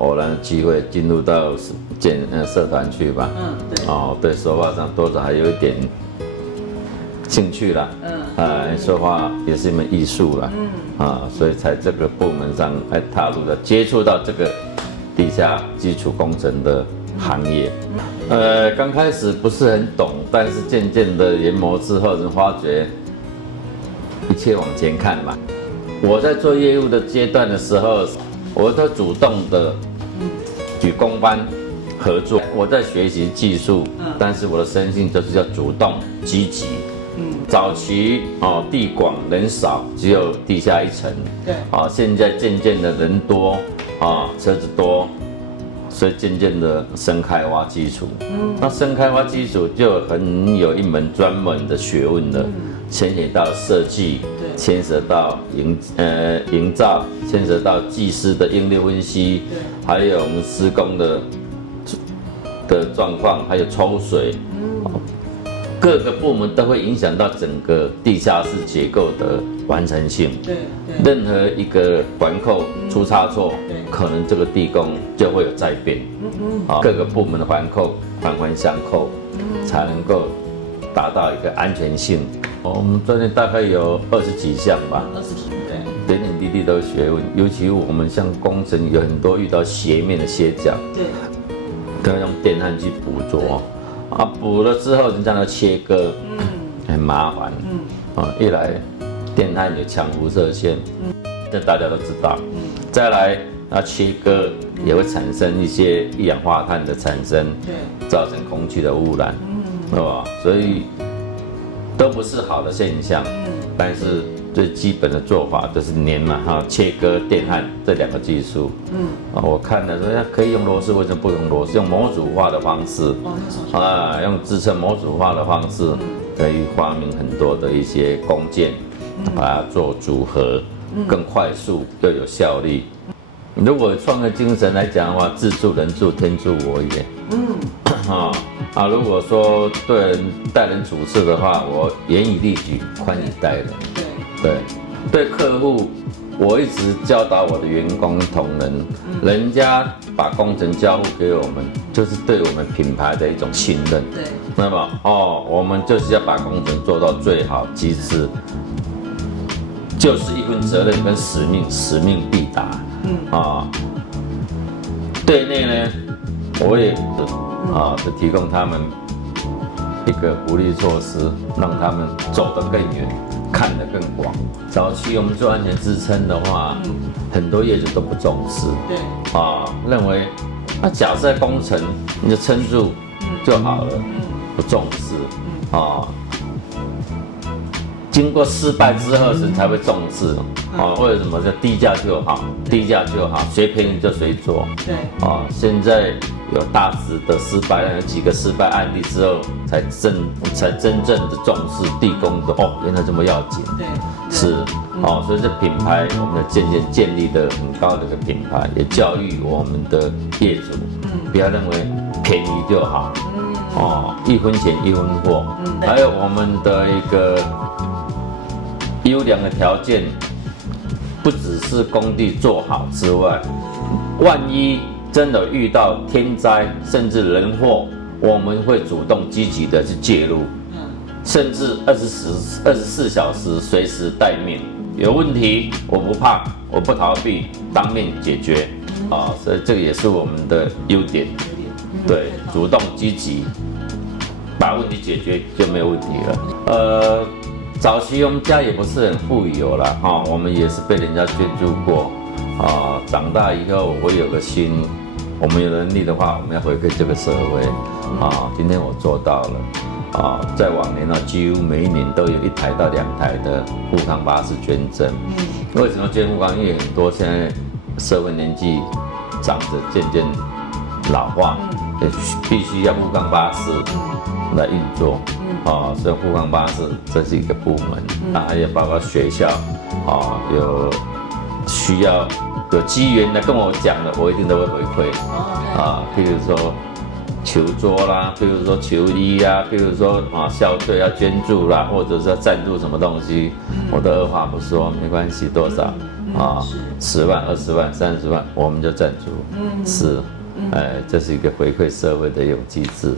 偶然的机会进入到社团去吧。对。对手法上多少还有一点兴趣啦。说话也是一门艺术啦。所以在这个部门上来踏入的，接触到这个地下基础工程的行业。刚开始不是很懂，但是渐渐的研磨之后，人发觉一切往前看嘛。我在做业务的阶段的时候，我都主动的举公班合作。我在学习技术，但是我的生性就是要主动积极。早期地广人少，只有地下一层。对。现在渐渐的人多，车子多，所以渐渐的深开挖基础。那深开挖基础就很有一门专门的学问了，牵扯到设计，牵涉到营造，牵涉到技师的应力分析，还有我们施工的状况，还有抽水。各个部门都会影响到整个地下室结构的完成性。任何一个环扣出差错，可能这个地宫就会有灾变。各个部门的环扣环环相扣，才能够达到一个安全性。我们专业大概有20几项吧。20几，点点滴滴都有学问，尤其我们像工程有很多遇到斜面的斜角，都要用电焊去捕捉。补了之后，人家要切割，很麻烦。一来电焊有强辐射线，这大家都知道。再来，切割也会产生一些一氧化碳的产生，造成空气的污染，是吧？所以都不是好的现象。但是最基本的做法就是粘嘛，切割、电焊这2个技术。我看了说可以用螺丝，为什么不用螺丝？用模组化的方式，用支撑模组化的方式，可以发明很多的一些工件，把它做组合，更快速又有效率。如果创业精神来讲的话，自助人助，天助我也。如果说对人待人处事的话，我严以律己，宽以待人。对客户，我一直教导我的员工同仁，人家把工程交付给我们，就是对我们品牌的一种信任。那么我们就是要把工程做到最好极致，就是一份责任跟使命，使命必达。对内呢，我也就提供他们一个福利措施，让他们走得更远，看得更广。早期我们做安全支撑的话，很多业主都不重视，认为假设工程你就撑住就好了，不重视经过失败之后是才会重视为什么叫低价就好，低价就好，谁便宜就谁做。现在有大值的失败，有几个失败案例之后，才真正的重视地宫的原来这么要紧。是所以这品牌我们渐渐建立的很高的一个品牌，也教育我们的业主，不要认为便宜就好，1分钱1分货。还有我们的一个优良的条件，不只是工地做好之外，万一真的遇到天灾甚至人祸，我们会主动积极的去介入，甚至24小时随时待命。有问题我不怕，我不逃避，当面解决所以这个也是我们的优点。对，主动积极，把问题解决就没有问题了。早期我们家也不是很富有啦，我们也是被人家捐助过长大以后，我有个心，我们有能力的话，我们要回馈这个社会今天我做到了在往年几乎每一年都有1台到2台的富康巴士捐赠。为什么捐富康？因为很多现在社会年纪长者渐渐老化，也必须要富康巴士来运作所以富康巴士这是一个部门还有包括学校有需要有机缘来跟我讲的，我一定都会回馈譬如说求桌啦，譬如说求医啦，譬如说校队要捐助啦，或者是要赞助什么东西，我都二话不说，没关系多少啊，10万、20万、30万，我们就赞助，是，这是一个回馈社会的一种机制。